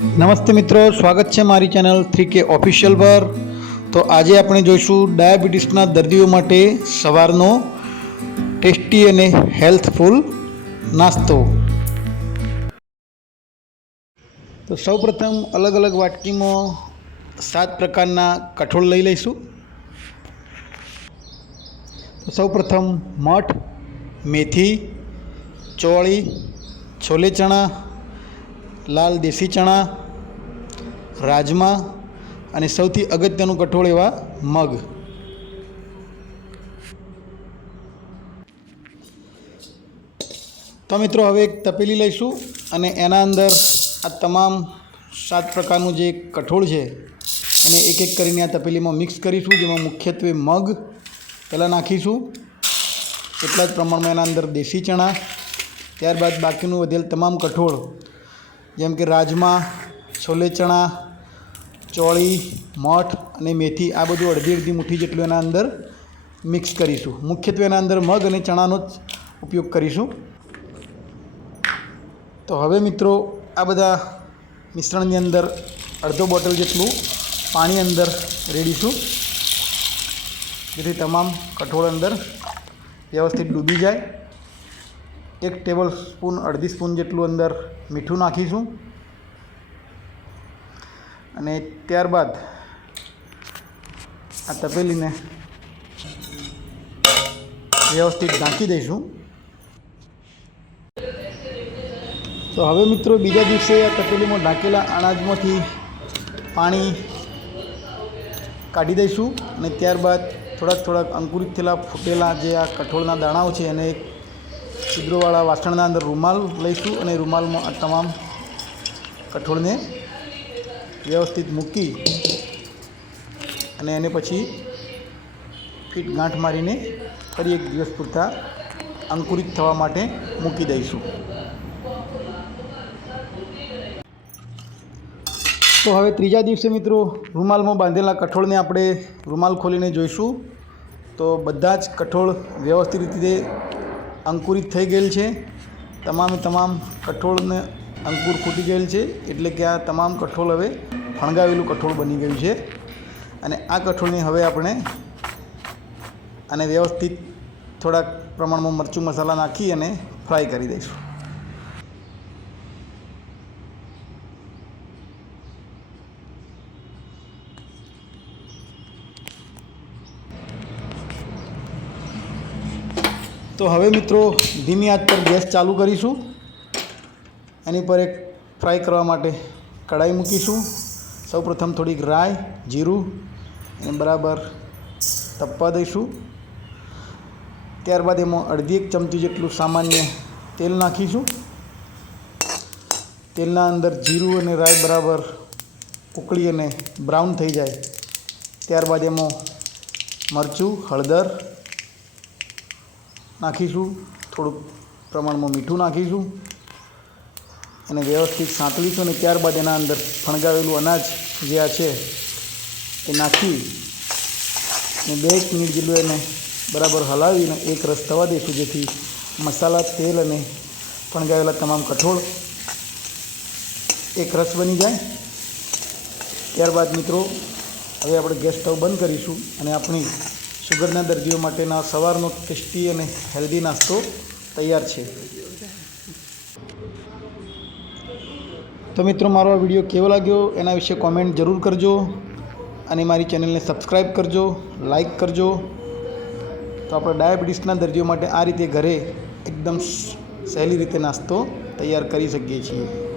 નમસ્તે મિત્રો, સ્વાગત છે મારી ચેનલ 3K ઓફિશિયલ પર। તો આજે આપણે જોઈશું ડાયાબિટીસના દર્દીઓ માટે સવારનો ટેસ્ટી અને હેલ્થફુલ નાસ્તો। તો સૌપ્રથમ અલગ અલગ વાટકીમાં 7 પ્રકારના કઠોળ લઈ લઈશું। તો સૌપ્રથમ મઠ, મેથી, ચોળી, છોલે ચણા, લાલ દેશી ચણા, રાજમા અને સૌથી અગત્યનું કઠોળ એવા મગ। તો મિત્રો હવે એક તપેલી લઈશું અને એના અંદર આ તમામ 7 પ્રકારનું જે કઠોળ છે એને એક એક કરીને આ તપેલીમાં મિક્સ કરીશું, જેમાં મુખ્યત્વે મગ પહેલાં નાખીશું, એટલા જ પ્રમાણમાં એના અંદર દેશી ચણા, ત્યારબાદ બાકીનું વધેલ તમામ કઠોળ જેમ કે રાજમા, છોલે ચણા, ચોળી, મઠ અને મેથી, આ બધું અડધી અડધી મુઠ્ઠી જેટલું એના અંદર મિક્સ કરીશું। મુખ્યત્વે એના અંદર મગ અને ચણાનો જ ઉપયોગ કરીશું। તો હવે મિત્રો આ બધા મિશ્રણની અંદર અડધો બોટલ જેટલું પાણી અંદર રેડીશું, જેથી તમામ કઠોળ અંદર વ્યવસ્થિત ડૂબી જાય। 1 ટેબલ સ્પૂન, અડધી સ્પૂન જેટલું અંદર મીઠું નાખીશું અને ત્યારબાદ આ તપેલીને વ્યવસ્થિત ઢાંકી દઈશું। તો હવે મિત્રો બીજા દિવસે આ તપેલીમાં ઢાંકેલા અનાજમાંથી પાણી કાઢી દઈશું અને ત્યારબાદ થોડાક અંકુરિત થયેલા ફૂટેલા જે આ કઠોળના દાણાઓ છે એને એક છિદ્રોવાળા વાસણના અંદર રૂમાલ લઈશું અને રૂમાલમાં આ તમામ કઠોળને વ્યવસ્થિત મૂકી અને એને પછી ફીટ ગાંઠ મારીને ફરી 1 દિવસ પૂરતા અંકુરિત થવા માટે મૂકી દઈશું। તો હવે ત્રીજા દિવસે મિત્રો રૂમાલમાં બાંધેલા કઠોળને આપણે રૂમાલ ખોલીને જોઈશું તો બધા જ કઠોળ વ્યવસ્થિત રીતે અંકુરિત થઈ ગયેલ છે। તમામ કઠોળને અંકુર ફૂટી ગયેલ છે, એટલે કે આ તમામ કઠોળ હવે ફણગાવેલું કઠોળ બની ગયું છે અને આ કઠોળને હવે આપણે આને વ્યવસ્થિત થોડાક પ્રમાણમાં મરચું મસાલા નાખી અને ફ્રાય કરી દઈશું। તો હવે મિત્રો ધીમી આંચ પર ગેસ ચાલુ કરીશું, એની પર એક ફ્રાય કરવા માટે કઢાઈ મૂકીશું। સૌપ્રથમ થોડીક રાઈ, જીરું એને બરાબર તપવા દઈશું। ત્યારબાદ એમાં અડધી 1 ચમચી જેટલું સામાન્ય તેલ નાખીશું। તેલના અંદર જીરું અને રાઈ બરાબર ઉકળી અને બ્રાઉન થઈ જાય ત્યારબાદ એમાં મરચું, હળદર નાખીશું, થોડુંક પ્રમાણમાં મીઠું નાખીશું અને વ્યવસ્થિત સાંતળીશું અને ત્યારબાદ એના અંદર ફણગાવેલું અનાજ જે આ છે એ નાખી અને 2 મિનિટ જેટલું એને બરાબર હલાવીને એક રસ થવા દઈશું, જેથી મસાલા, તેલ અને ફણગાવેલા તમામ કઠોળ એક રસ બની જાય। ત્યારબાદ મિત્રો હવે આપણે ગેસ સ્ટવ બંધ કરીશું અને આપણી શુગરના દર્દીઓ માટેના સવારનો ટેસ્ટી અને હેલ્ધી નાસ્તો તૈયાર છે। તો મિત્રો મારો આ વિડીયો કેવો લાગ્યો એના વિશે કોમેન્ટ જરૂર કરજો અને મારી ચેનલને સબસ્ક્રાઈબ કરજો, લાઈક કરજો। તો આપણે ડાયાબિટીસના દર્દીઓ માટે આ રીતે ઘરે એકદમ સહેલી રીતે નાસ્તો તૈયાર કરી શકીએ છીએ।